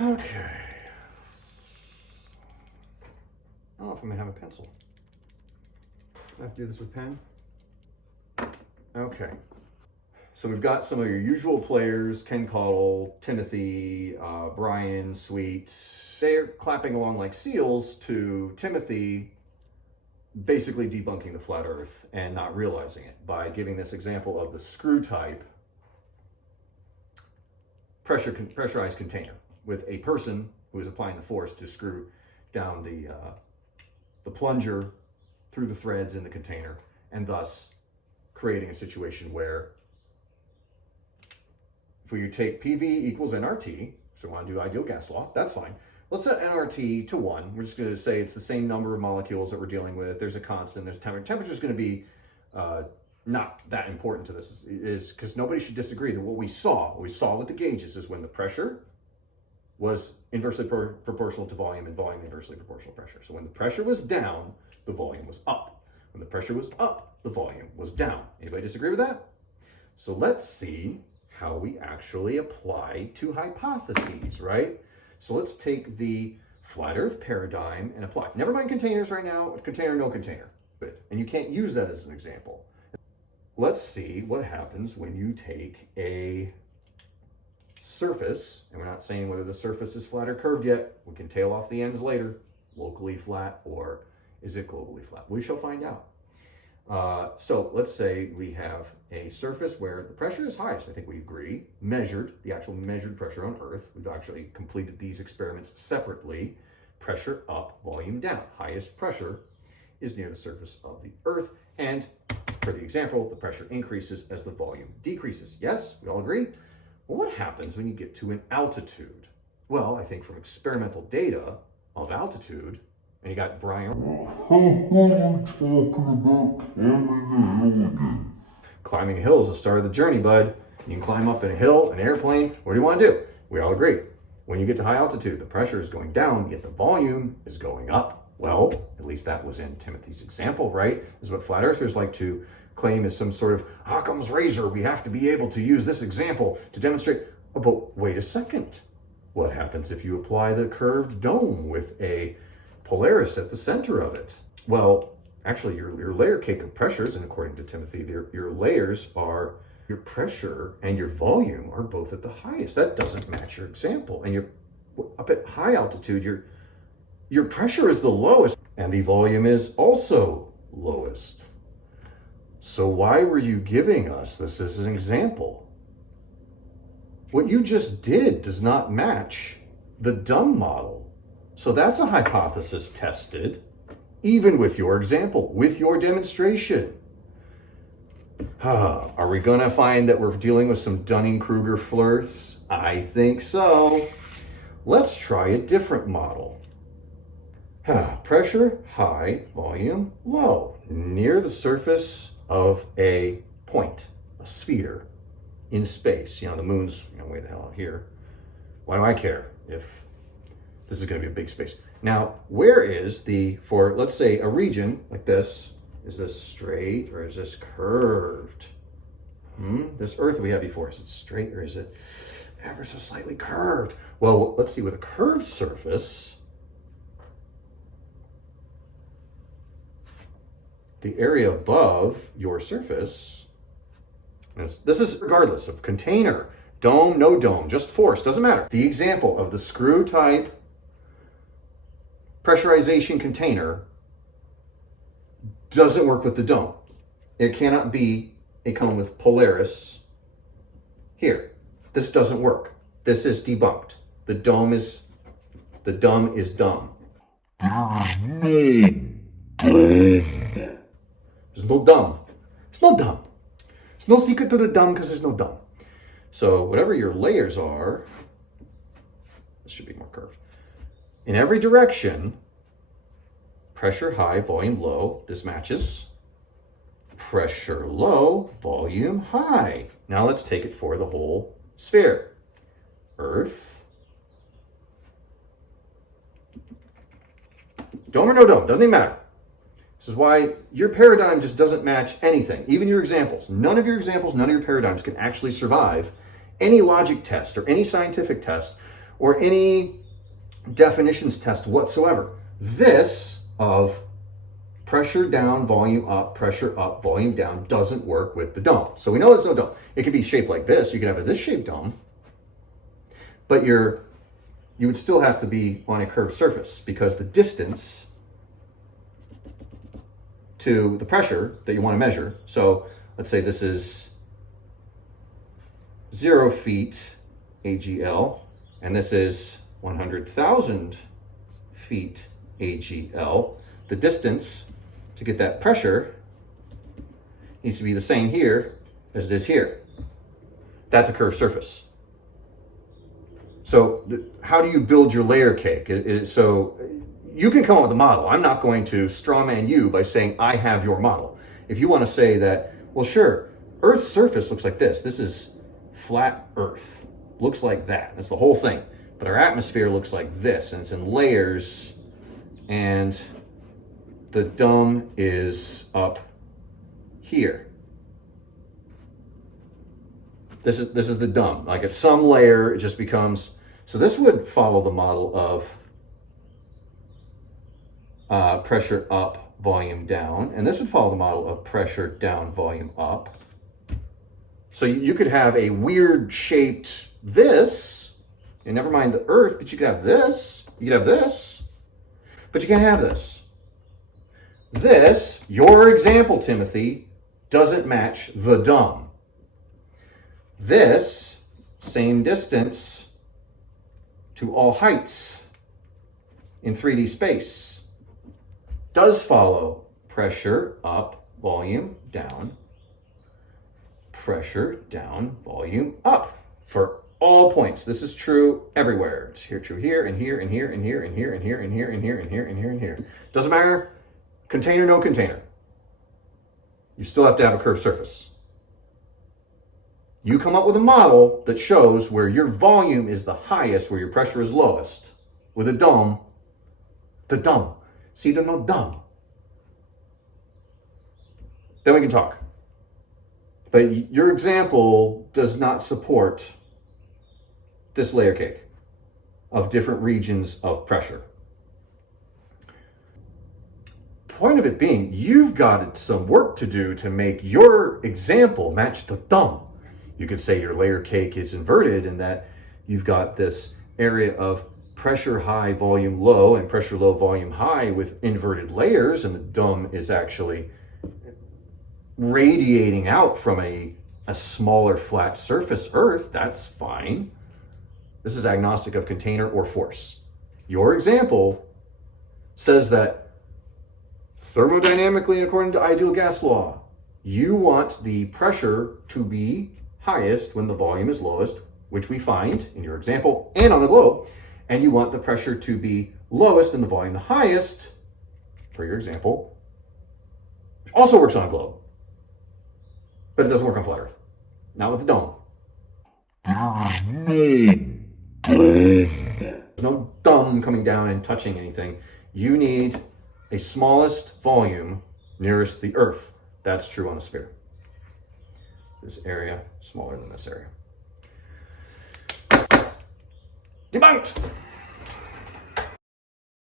Okay. I don't know if I'm gonna have a pencil. I have to do this with pen. Okay. So we've got some of your usual players, Ken Caudle, Timothy, Brian, Sweet. They're clapping along like seals to Timothy basically debunking the flat earth and not realizing it by giving this example of the screw type pressurized container with a person who is applying the force to screw down the plunger through the threads in the container, and thus creating a situation where if we take PV equals nRT, so we want to do ideal gas law, that's fine. Let's set nRT to 1. We're just going to say it's the same number of molecules that we're dealing with. There's a constant, there's temperature. Temperature is going to be not that important to this, is because nobody should disagree that what we saw with the gauges is when the pressure was inversely proportional to volume and volume inversely proportional to pressure. So when the pressure was down, the volume was up. When the pressure was up, the volume was down. Anybody disagree with that? So let's see how we actually apply two hypotheses, right? So let's take the flat earth paradigm and apply. Never mind containers right now, container, no container. Good. And you can't use that as an example. Let's see what happens when you take a surface, and we're not saying whether the surface is flat or curved yet. We can tail off the ends later. Locally flat, or is it globally flat? We shall find out. So let's say we have a surface where the pressure is highest. I think we agree. Measured, the actual measured pressure on Earth. We've actually completed these experiments separately. Pressure up, volume down. Highest pressure is near the surface of the Earth. And for the example, the pressure increases as the volume decreases. Yes, we all agree? Well, what happens when you get to an altitude? Well, I think from experimental data of altitude, and you got Brian. Climbing a hill is the start of the journey, bud. You can climb up a hill, an airplane. What do you want to do? We all agree. When you get to high altitude, the pressure is going down, yet the volume is going up. Well, at least that was in Timothy's example, right? This is what flat earthers like to claim is some sort of Occam's razor. We have to be able to use this example to demonstrate. Oh, but wait a second. What happens if you apply the curved dome with a Polaris at the center of it? Well, actually, your layer cake of pressures, and according to Timothy, your layers are, your pressure and your volume are both at the highest. That doesn't match your example. And you're up at high altitude, your pressure is the lowest, and the volume is also lowest. So why were you giving us this as an example? What you just did does not match the dumb model. So that's a hypothesis tested, even with your example, with your demonstration. Are we going to find that we're dealing with some Dunning-Kruger flirts? I think so. Let's try a different model. Pressure high, volume low, near the surface of a point, a sphere in space. You know, the moon's way the hell out here. Why do I care if this is going to be a big space? Now, where is for let's say a region like this, is this straight or is this curved? This Earth we had before, is it straight or is it ever so slightly curved? Well, let's see, with a curved surface, the area above your surface, this is regardless of container, dome, no dome, just force, doesn't matter. The example of the screw type pressurization container doesn't work with the dome. It cannot be a cone with Polaris here. This doesn't work. This is debunked. The dumb is dumb. There's no dumb. It's no dumb. There's no secret to the dumb because there's no dumb. So whatever your layers are, this should be more curved. In every direction, pressure high, volume low, this matches. Pressure low, volume high. Now let's take it for the whole sphere. Earth. Dome or no dome, doesn't even matter. This is why your paradigm just doesn't match anything, even your examples. None of your examples, none of your paradigms can actually survive any logic test or any scientific test or any definitions test whatsoever. This of pressure down, volume up, pressure up, volume down doesn't work with the dome. So we know it's no dome. It could be shaped like this. You could have a this shaped dome, but you would still have to be on a curved surface because the distance to the pressure that you want to measure. So let's say this is 0 feet AGL, and this is 100,000 feet AGL. The distance to get that pressure needs to be the same here as it is here. That's a curved surface. So how do you build your layer cake? So you can come up with a model. I'm not going to strawman you by saying I have your model. If you want to say that, well, sure, Earth's surface looks like this. This is flat Earth. Looks like that. That's the whole thing. But our atmosphere looks like this, and it's in layers, and the dome is up here. This is the dome. Like at some layer, it just becomes, so this would follow the model of pressure up, volume down, and this would follow the model of pressure down, volume up. So you could have a weird shaped this, and never mind the Earth, but you could have this, you could have this, but you can't have this. This, your example, Timothy, doesn't match the dome. This, same distance to all heights in 3D space, does follow pressure up, volume down, pressure down, volume up for all points. This is true everywhere. It's here, true here, and here, and here, and here, and here, and here, and here, and here, and here, and here, and here. Doesn't matter, container, no container. You still have to have a curved surface. You come up with a model that shows where your volume is the highest, where your pressure is lowest. With a dome, the dome. See the no dome. Then we can talk. But your example does not support this layer cake of different regions of pressure. Point of it being, you've got some work to do to make your example match the dome. You could say your layer cake is inverted in that you've got this area of pressure high, volume low, and pressure low, volume high with inverted layers, and the dome is actually radiating out from a smaller flat surface, Earth. That's fine. This is agnostic of container or force. Your example says that thermodynamically, according to ideal gas law, you want the pressure to be highest when the volume is lowest, which we find in your example and on the globe, and you want the pressure to be lowest and the volume the highest, for your example, which also works on a globe, but it doesn't work on flat Earth. Not with the dome. There's no dome coming down and touching anything. You need a smallest volume nearest the Earth. That's true on a sphere. This area smaller than this area. Debunked!